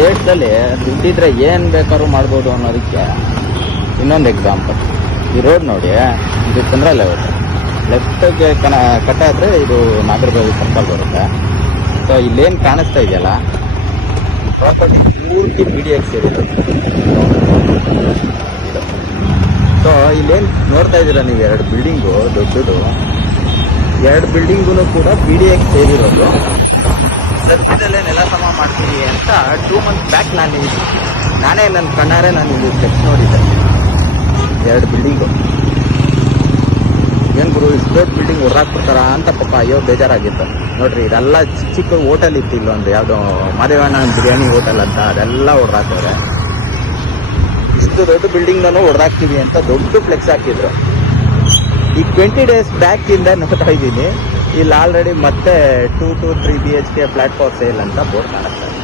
ಡೇಟ್ಸಲ್ಲಿ ದುಡ್ಡಿದ್ರೆ ಏನು ಬೇಕಾದ್ರೂ ಮಾಡ್ಬೋದು ಅನ್ನೋದಕ್ಕೆ ಇನ್ನೊಂದು ಎಕ್ಸಾಂಪಲ್. ಈ ರೋಡ್ ನೋಡಿ, ಇದು ಚಂದ್ರ ಲೆವೆಲ್, ಲೆಫ್ಟ್ಗೆ ಕಟ್ಟ ಆದರೆ ಇದು ನಾಗರಬಾವಿ ಸರ್ಕಲ್ ಬರುತ್ತೆ. ಸೊ ಇಲ್ಲೇನು ಕಾಣಿಸ್ತಾ ಇದೆಯಲ್ಲ, ಪ್ರಾಪರ್ಟಿ ಪೂರ್ತಿ BDX ಸೇರಿದೆ. ಸೊ ಇಲ್ಲೇನು ನೋಡ್ತಾ ಇದ್ದೀರಾ ನೀವು, ಎರಡು ಬಿಲ್ಡಿಂಗು ದೊಡ್ಡದು, ಎರಡು ಬಿಲ್ಡಿಂಗು ಕೂಡ BDX ಸೇರಿರೋದು. ಸದ್ಯದಲ್ಲೇ ನೆಲ ಸಮ ಮಾಡ್ತೀನಿ ಅಂತ 2 months ಬ್ಯಾಕ್ ನಾನೇ ನನ್ನ ಕಣ್ಣಾರೆ ನಾನು ಇದು ಸ್ಟೆಪ್ಸ್ ನೋಡಿದ್ದೆ. ಎರಡು ಬಿಲ್ಡಿಂಗು ಏನು ಗುರು, ಇಷ್ಟು ದೊಡ್ಡ ಬಿಲ್ಡಿಂಗ್ ಹೊರಹಾಕ್ಬಿಡ್ತಾರ ಅಂತ ಪಾಪ ಅಯ್ಯೋ ಬೇಜಾರಾಗಿತ್ತು. ನೋಡ್ರಿ, ಇದೆಲ್ಲ ಚಿಕ್ಕ ಚಿಕ್ಕ ಹೋಟೆಲ್ ಇತ್ತು, ಇಲ್ಲೊಂದು ಯಾವುದೋ ಮಾದೇವಣ್ಣ ಬಿರಿಯಾನಿ ಹೋಟೆಲ್ ಅಂತ, ಅದೆಲ್ಲ ಹೊಡೆದಾಕ್ತವ್ರೆ. ಇಷ್ಟು ದೊಡ್ಡ ಬಿಲ್ಡಿಂಗ್ನೂ ಹೊಡೆದಾಕ್ತೀವಿ ಅಂತ ದೊಡ್ಡ ಫ್ಲೆಕ್ಸ್ ಹಾಕಿದ್ರು. ಈಗ 20 days ಬ್ಯಾಕ್ ಇಂದ ನೋಡ್ತಾ ಇದ್ದೀನಿ, ಇಲ್ಲಿ ಆಲ್ರೆಡಿ ಮತ್ತೆ 2 to 3 BHK flat for sale ಅಂತ ಬೋರ್ಡ್ ಕಾಣಿಸ್ತಾ ಇದೆ.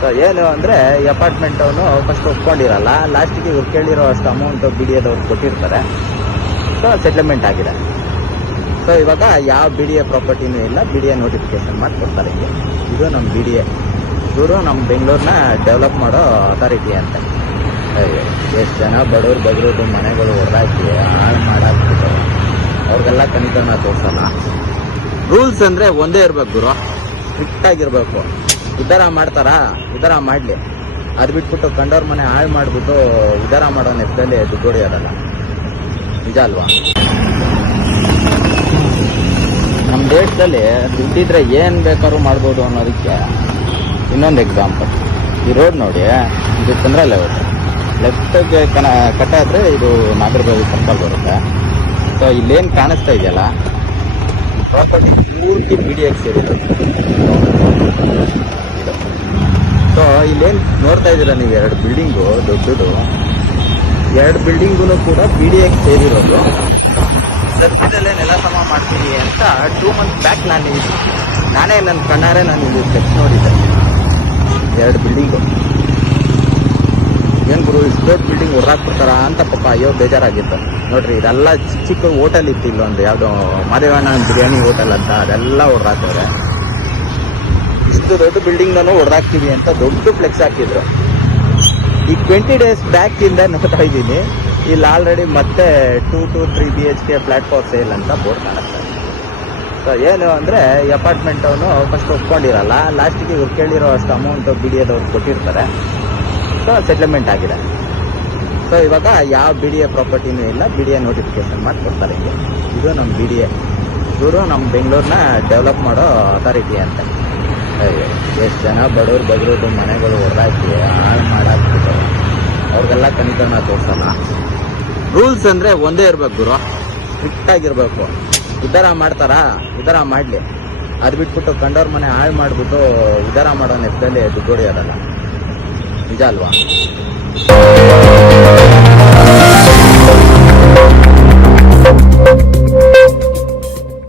ಸೊ ಏನು ಅಂದರೆ, ಈ ಅಪಾರ್ಟ್ಮೆಂಟ್ ಅವನು ಫಸ್ಟ್ ಒಪ್ಕೊಂಡಿರಲ್ಲ, ಲಾಸ್ಟಿಗೆ ಇವ್ರು ಕೇಳಿರೋ ಅಷ್ಟು ಅಮೌಂಟ್ BDAದವ್ರು ಕೊಟ್ಟಿರ್ತಾರೆ. ಸೊ ಸೆಟ್ಲ್ಮೆಂಟ್ ಆಗಿದೆ. ಸೊ ಇವಾಗ ಯಾವ BDA ಪ್ರಾಪರ್ಟಿನೂ ಇಲ್ಲ, BDA ನೋಟಿಫಿಕೇಶನ್ ಮಾಡಿ ಕೊಡ್ತಾರೆ. ಇದು ನಮ್ಮ BDA, ಇವರು ನಮ್ಮ ಬೆಂಗಳೂರನ್ನ ಡೆವಲಪ್ ಮಾಡೋ ಅಥಾರಿಟಿ ಅಂತ. ಎಷ್ಟು ಜನ ಬಡವ್ರದ್ದು ಮನೆಗಳು ಹೊರಹಾಕಿ ಹಾಳು ಮಾಡಾಕ್ಬಿಟ್ಟು ಅವ್ರಿಗೆಲ್ಲ ಕನಿಕರಣ ತೋರಿಸಲ್ಲ. ರೂಲ್ಸ್ ಅಂದರೆ ಒಂದೇ ಇರ್ಬೇಕು ಗುರು, ಸ್ಟ್ರಿಕ್ಟ್ ಆಗಿರ್ಬೇಕು. ಉದ್ಧಾರ ಮಾಡ್ತಾರಾ, ಉದ್ಧಾರ ಮಾಡಲಿ. ಅದು ಬಿಟ್ಬಿಟ್ಟು ಕಂಡವ್ರ ಮನೆ ಹಾಳು ಮಾಡಿಬಿಟ್ಟು ಉದ್ಧಾರ ಮಾಡೋ ನೆಪದಲ್ಲಿ ದುಡ್ಡು ಹೊಡೆಯೋದಲ್ಲ, ನಿಜ ಅಲ್ವಾ? ನಮ್ಮ ದೇಶದಲ್ಲಿ ದುಡ್ಡಿದ್ರೆ ಏನು ಬೇಕಾದ್ರೂ ಮಾಡ್ಬೋದು ಅನ್ನೋದಕ್ಕೆ ಇನ್ನೊಂದು ಎಕ್ಸಾಂಪಲ್. ಈ ರೋಡ್ ನೋಡಿ, ಇದು ಚಂದ್ರ ಲೆವೆಲ್, ಲೆಫ್ಟ್ಗೆ ಕಟ್ಟ ಆದರೆ ಇದು ನಾಗರಬಾವಿ ಸರ್ಕಲ್ ಬರುತ್ತೆ. ಸೊ ಇಲ್ಲೇನು ಕಾಣಿಸ್ತಾ ಇದೆಯಲ್ಲ, ಪ್ರಾಪರ್ಟಿ ಪೂರ್ತಿ BDX ಸೇರಿದೆ. ಸೊ ಇಲ್ಲೇನು ನೋಡ್ತಾ ಇದ್ದೀರಾ ನೀವು, ಎರಡು ಬಿಲ್ಡಿಂಗು ದೊಡ್ಡದು, ಎರಡು ಬಿಲ್ಡಿಂಗು ಕೂಡ BDX ಸೇರಿರೋದು. ಸದ್ಯದಲ್ಲೇ ನೆಲ ಸಮ ಮಾಡ್ತೀನಿ ಅಂತ 2 months ಬ್ಯಾಕ್ ನಾನೇ ನನ್ನ ಕಣ್ಣಾರೆ ನಾನು ಇದು ಸ್ಟೆಪ್ಸ್ ನೋಡಿದ್ದೆ. ಎರಡು ಬಿಲ್ಡಿಂಗು ಏನು ಗುರು, ಇಷ್ಟು ದೊಡ್ಡ ಬಿಲ್ಡಿಂಗ್ ಹೊರಹಾಕ್ಬಿಡ್ತಾರ ಅಂತ ಪಾಪ ಅಯ್ಯೋ ಬೇಜಾರಾಗಿತ್ತು. ನೋಡ್ರಿ, ಇದೆಲ್ಲ ಚಿಕ್ಕ ಚಿಕ್ಕ ಹೋಟೆಲ್ ಇತ್ತು, ಇಲ್ಲೊಂದು ಯಾವುದೋ ಮಾದೇವಣ್ಣ ಬಿರಿಯಾನಿ ಹೋಟೆಲ್ ಅಂತ, ಅದೆಲ್ಲ ಹೊರಹಾಕ್ತವ್ರೆ. ಇಷ್ಟು ದೊಡ್ಡ ಬಿಲ್ಡಿಂಗ್ನೂ ಹೊಡೆದಾಕ್ತೀವಿ ಅಂತ ದೊಡ್ಡ ಫ್ಲೆಕ್ಸ್ ಹಾಕಿದ್ರು. ಈಗ 20 days ಬ್ಯಾಕ್ ಇಂದ ನೋಡ್ತಾ ಇದ್ದೀನಿ, ಇಲ್ಲಿ ಆಲ್ರೆಡಿ ಮತ್ತೆ 2 to 3 BHK flat for sale ಅಂತ ಬೋರ್ಡ್ ಕಾಣಿಸ್ತಾ ಇದೆ. ಸೊ ಏನು ಅಂದರೆ, ಈ ಅಪಾರ್ಟ್ಮೆಂಟ್ ಅವನು ಫಸ್ಟ್ ಒಪ್ಕೊಂಡಿರಲ್ಲ, ಲಾಸ್ಟಿಗೆ ಇವ್ರು ಕೇಳಿರೋ ಅಷ್ಟು ಅಮೌಂಟ್ BDAದವ್ರು ಕೊಟ್ಟಿರ್ತಾರೆ. ಸೊ ಸೆಟ್ಲ್ಮೆಂಟ್ ಆಗಿದೆ. ಸೊ ಇವಾಗ ಯಾವ BDA ಪ್ರಾಪರ್ಟಿನೂ ಇಲ್ಲ, BDA ನೋಟಿಫಿಕೇಶನ್ ಮಾಡಿ ಕೊಡ್ತಾರೆ. ಇದು ನಮ್ಮ BDA, ಇವರು ನಮ್ಮ ಬೆಂಗಳೂರನ್ನ ಡೆವಲಪ್ ಮಾಡೋ ಅಥಾರಿಟಿ ಅಂತ. ಎಷ್ಟು ಜನ ಬಡವ್ರದ್ದು ಮನೆಗಳು ಹೊರಹಾಕಿ ಹಾಳು ಮಾಡಾಕ್ಬಿಟ್ಟು ಅವ್ರಿಗೆಲ್ಲ ಕನಿಕರಣ ತೋರಿಸಲ್ಲ. ರೂಲ್ಸ್ ಅಂದರೆ ಒಂದೇ ಇರ್ಬೇಕು ಗುರು, ಸ್ಟ್ರಿಕ್ಟ್ ಆಗಿರ್ಬೇಕು. ಉದ್ಧಾರ ಮಾಡ್ತಾರಾ, ಉದ್ಧಾರ ಮಾಡಲಿ. ಅದು ಬಿಟ್ಬಿಟ್ಟು ಕಂಡವ್ರ ಮನೆ ಹಾಳು ಮಾಡಿಬಿಟ್ಟು ಉದ್ಧಾರ ಮಾಡೋ ನೆಪದಲ್ಲಿ ದುಡ್ಡು ಹೊಡೆಯೋದಲ್ಲ, ನಿಜ ಅಲ್ವಾ?